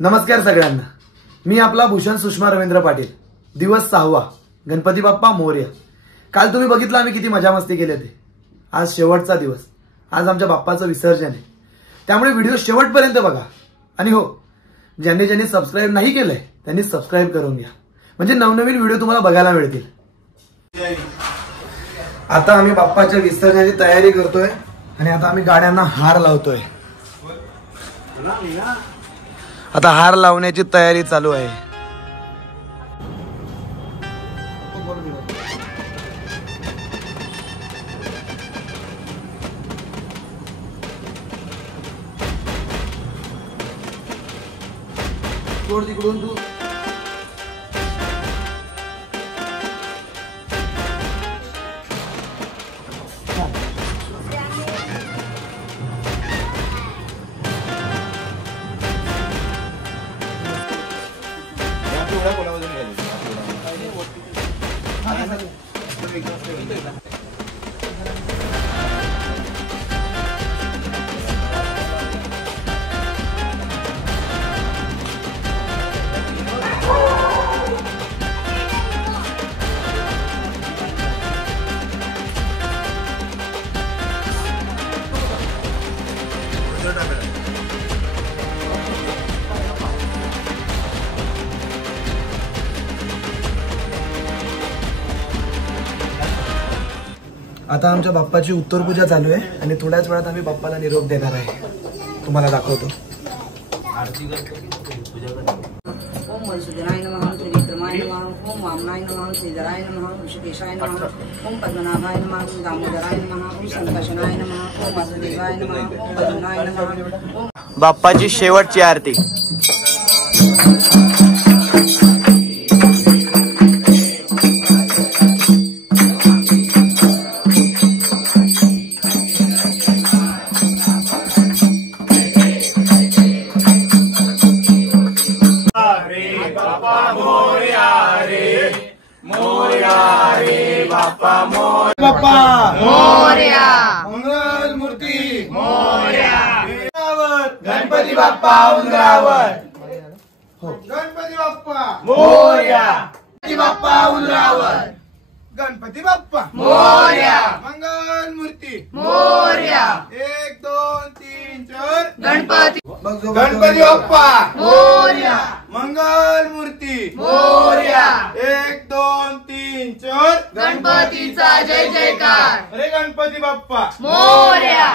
नमस्कार सगळ्यांना। मी आपला भूषण सुषमा रवींद्र पाटील। दिवस 6वा, गणपती बाप्पा मोरया। काल तुम्ही बघितलं आम्ही किती मजा मस्ती केली होती। आज शेवटचा दिवस, आज आमच्या बाप्पाचं विसर्जन आहे। त्यामुळे व्हिडिओ शेवटपर्यंत बघा आणि हो, ज्यांनी ज्यांनी सबस्क्राइब नाही केलंय त्यांनी सबस्क्राइब करून घ्या, म्हणजे नवनवीन व्हिडिओ तुम्हाला बघायला मिळतील। आता आम्ही बाप्पाच्या विसर्जनाची तयारी करतोय आणि आता आम्ही गाड्यांना हार लावतोय। आता हार लावण्याची तयारी चालू आहे। सोड तिकडून तू। आता आमच्या बाप्पाची उत्तर पूजा चालू आहे आणि थोड्याच वेळात आम्ही बाप्पाला निरोप देणार आहे। तुम्हाला दाखवतो। ओम वसुदेवाय नमः, ओम त्रिविक्रमाय नमः, ओम वामनाय नमः, श्रीधराय नमः, ऋषिकेशाय नमः, ओम पद्मनाभाय नमः, ओम दामोदराय नमः, ओम संकर्षणाय नमः, ओम वासुदेवाय नमः, ओम पद्मनाय नमः। ओम बाप्पाची शेवटची आरती। बाप्पा मोरया, मंगल मूर्ती मोरया, गणपती बाप्पा उंदरावर, गणपती बाप्पा मोरया, गणपती बाप्पा उंदरावर, गणपती बाप्पा मोरया, मंगल मूर्ती मोरया। 1 2 3 4 गणपती गणपती बाप्पा मोरया, मंगल मूर्ती मोरया। 1 2 3 4 गणपतीचा जय जयकार। अरे गणपती बाप्पा मोरया।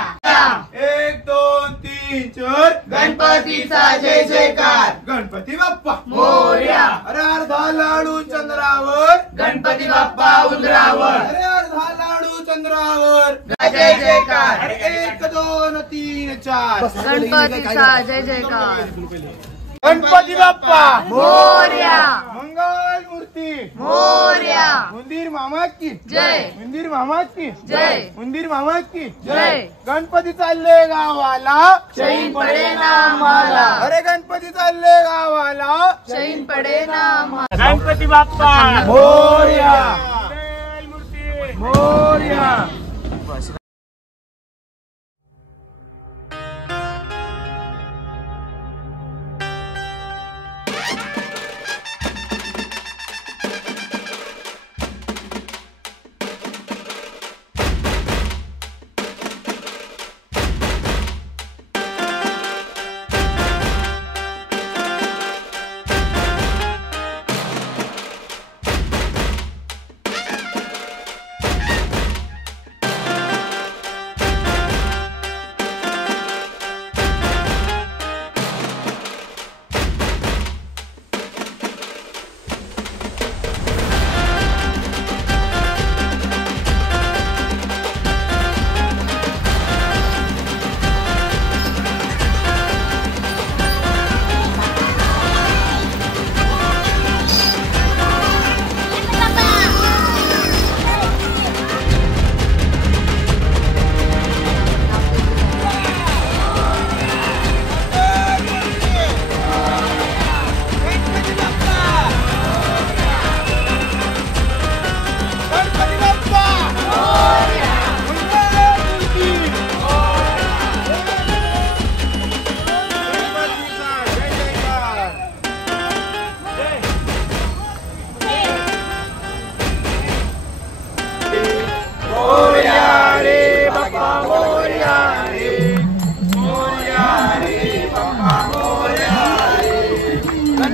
1 2 3 4 गणपतीचा जय जयकार। गणपती बाप्पा मोरया। अरे अर्धा लाडू चंद्रावर, गणपती बाप्पा उंदरावर, अरे अर्धा लाडू चंद्रावर, जय जयकार। अरे 1 2 3 4 गणपतीचा जय जयकार। गणपती बाप्पा मोरया, मंगल मूर्ती मोरया। उंदीर मामा की जय, उंदीर मामा की जय, उंदीर मामा की जय। गणपती चालले गावाला, चैन पडे ना आम्हाला, अरे गणपती चालले गावाला, चैन पडे ना आम्हाला। गणपती बाप्पा मोरया, मंगल मूर्ती मोरया।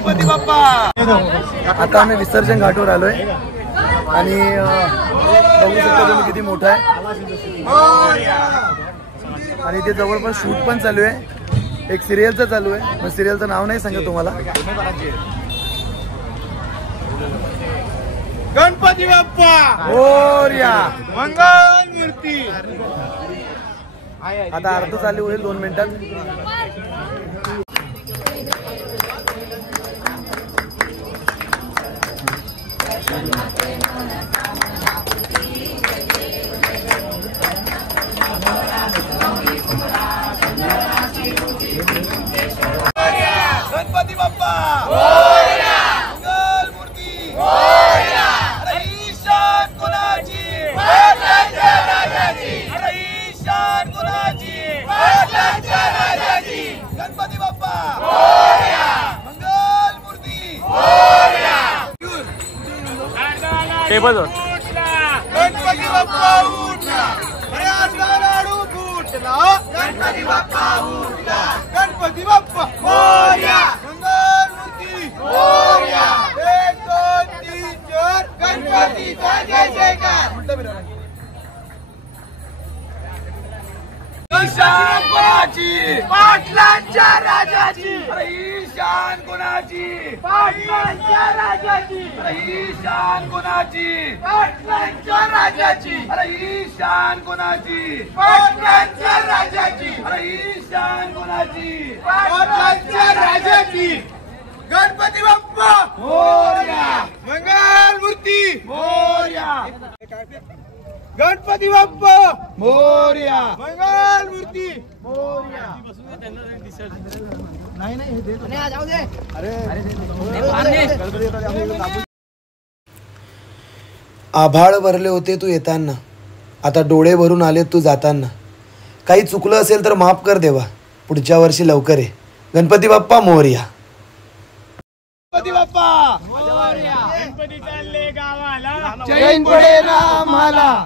गणपती बाप्पा. आता आम्ही विसर्जन घाटवर आलोय आणि बघू शकता तुम्ही किती मोठा आहे आणि ते जवळपास शूट पण चालू आहे. एक सिरियलचं चालू आहे, पण सिरियलचं नाव नाही सांगत तुम्हाला. गणपती बाप्पा मोरया. मंगल मूर्ती. आता अर्ध चालू होईल 2 मिनिटात. गणपती बाप्पा मंगल मूर्ती. अरे ईशान कोणाची? अरे ईशान कोणाची? गणपती बाप्पा मंगल मूर्ती. टेबलवर गणपती बाप्पा उठला. अरे अर्धा लाडू फुटला. गणपती बाप्पा उठला. गणपती बाप्पा मोरया. मंगल मूर्ती मोरया. 1 2 3 4 गणपतीचा जय जयकार. ईशान कोणाची? पाटलांच्या राजाची. अरे ईशान कोणाची? पाटलांच्या राजाची. अरे ईशान कोणाची? पाटलांच्या राजाची. अरे ईशान कोणाची? पाटलांच्या राजाची. अरे ईशान कोणाची? पाटलांच्या राजाची. गणपती बाप्पा मोरया. मंगल मूर्ती मोरया. गणपती बाप्पा मोरया. मंगल मूर्ती. आभाळ भरले होते तू येताना, आता डोळे भरून आले तू जाताना. काही चुकलं असेल तर माफ कर देवा, पुढच्या वर्षी लवकर ये. गणपती बाप्पा मोरया. गणपती बाप्पा गणपती चालले गावाला. जैन पडे ना आम्हाला.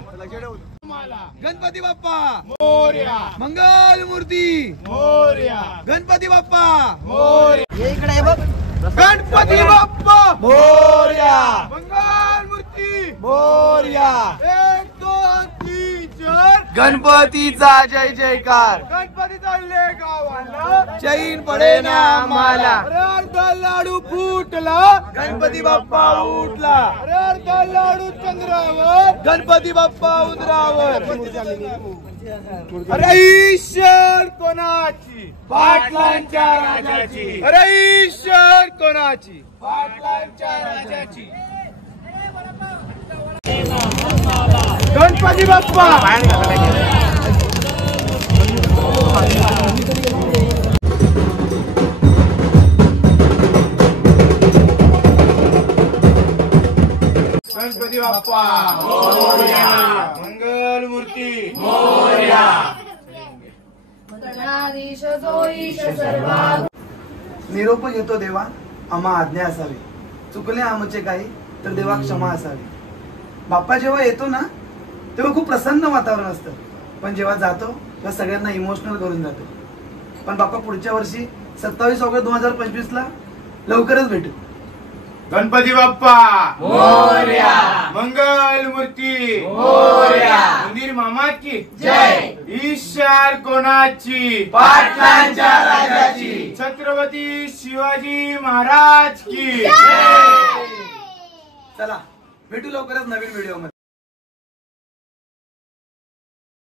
गणपती बाप्पा मोरया. मंगल मूर्ती. मोरया. गणपती बाप्पा मोरया. गणपती बाप्पा मोरया. मंगल मूर्ती मोरया. 1 2 3 4 गणपतीचा जय जयकार. गणपती चालले गावाला. चैन पडे ना आम्हाला. अरे अर्धा लाडू फुटला. गणपती बाप्पा उठला. अरे अर्धा लाडू चंद्रावर. गणपती बाप्पा उंदरावर. अरे ईश्वर कोणाची? पाटलांच्या राजाची. अरे ईश्वर कोणाची? पाटलांच्या राजाची. गणपती बाप्पा गणपती बाप्पा मोरया. मंगल मूर्ती मोरया. निरोप घेतो देवा, आम्हा आज्ञा असावी. चुकले आमचे काही तर देवा क्षमा असावी. बाप्पा जेव्हा येतो ना तेव्हा खूप प्रसन्न वातावरण असतं, पण जेव्हा जातो तेव्हा सगळ्यांना इमोशनल करून जातो. पण बाप्पा पुढच्या वर्षी 27 ऑगस्ट 2025 ला लवकरच भेटू. गणपती बाप्पा मोरया. मंगल मूर्ती मोरया. मंदिर मामा की जय. ईश्वर कोणाची? पाटलांच्या राजाची. छत्रपती शिवाजी महाराज की चला भेटू लवकरच नवीन व्हिडिओ मध्ये.